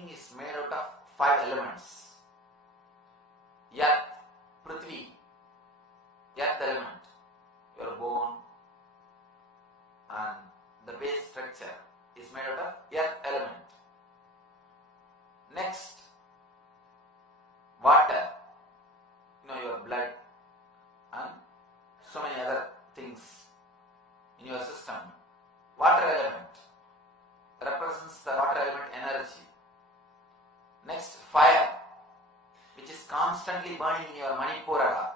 thinking is made out of 5 elements. Earth, Prithvi, earth element, your bone and the base structure is made out of earth element. Next, water, your blood and so many other things in your system. Water element represents the water element energy. Next, fire, which is constantly burning in your Manipura,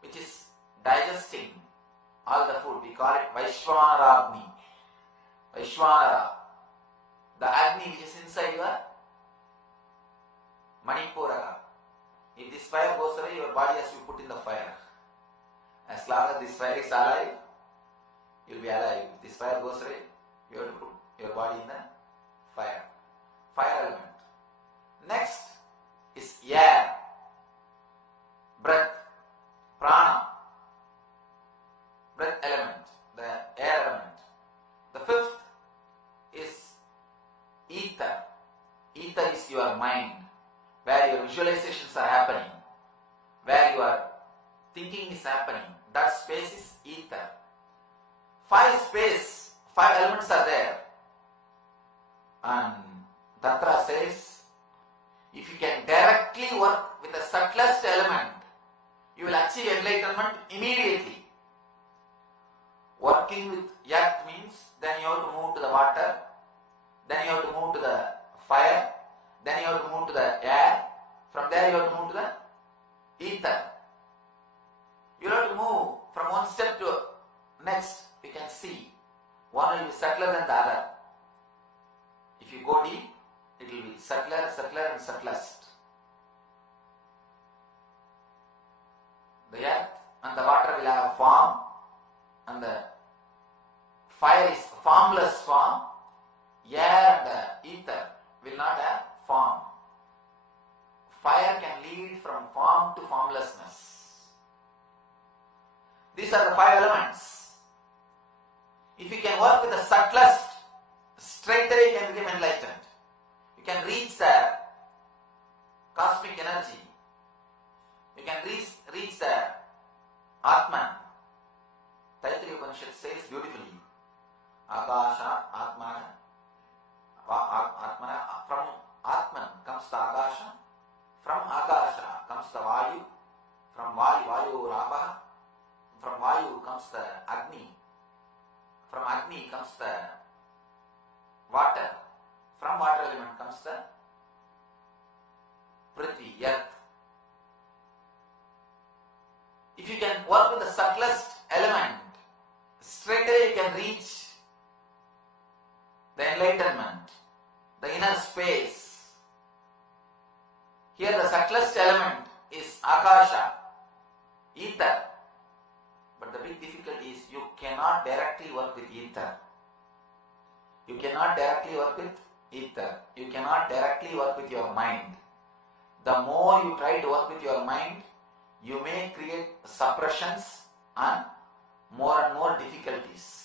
which is digesting all the food. We call it Vaishwanara Agni. Vaishwanara, the Agni which is inside your Manipura. If this fire goes away, your body has to be put in the fire. As long as this fire is alive, you will be alive. If this fire goes away, you have to put your body in the fire. Fire element. Next is air, breath, prana, breath element, the air element. The fifth is ether. Ether is your mind, where your visualizations are happening, where your thinking is happening. That space is ether. 5 elements are there. And Tantra says, if you can directly work with the subtlest element, you will achieve enlightenment immediately. Working with earth means then you have to move to the water, then you have to move to the fire, then you have to move to the air, from there you have to move to the ether. You have to move from one step to next. You can see one will be subtler than the other. If you go deep, it will be subtler and subtlest. The earth and the water will have form, and the fire is formless form. Air and the ether will not have form. Fire can lead from form to formlessness. These are the 5 elements. If you can work with the subtlest, straight away you can become enlightened. You can reach the cosmic energy. You can reach the Atman. Taittiriya Upanishad says beautifully, Akasha, Atmana, from Atman comes the Akasha, from Akasha comes the Vayu, from Vayu Rabha, from Vayu comes the Agni, from Agni comes the water, from water element comes the Prithvi, earth. If you can work with the subtlest element, straight away you can reach the enlightenment, the inner space. Here the subtlest element is Akasha, ether. But the big difficulty is you cannot directly work with ether. You cannot directly work with ether. You cannot directly work with your mind. The more you try to work with your mind, you may create suppressions and more difficulties.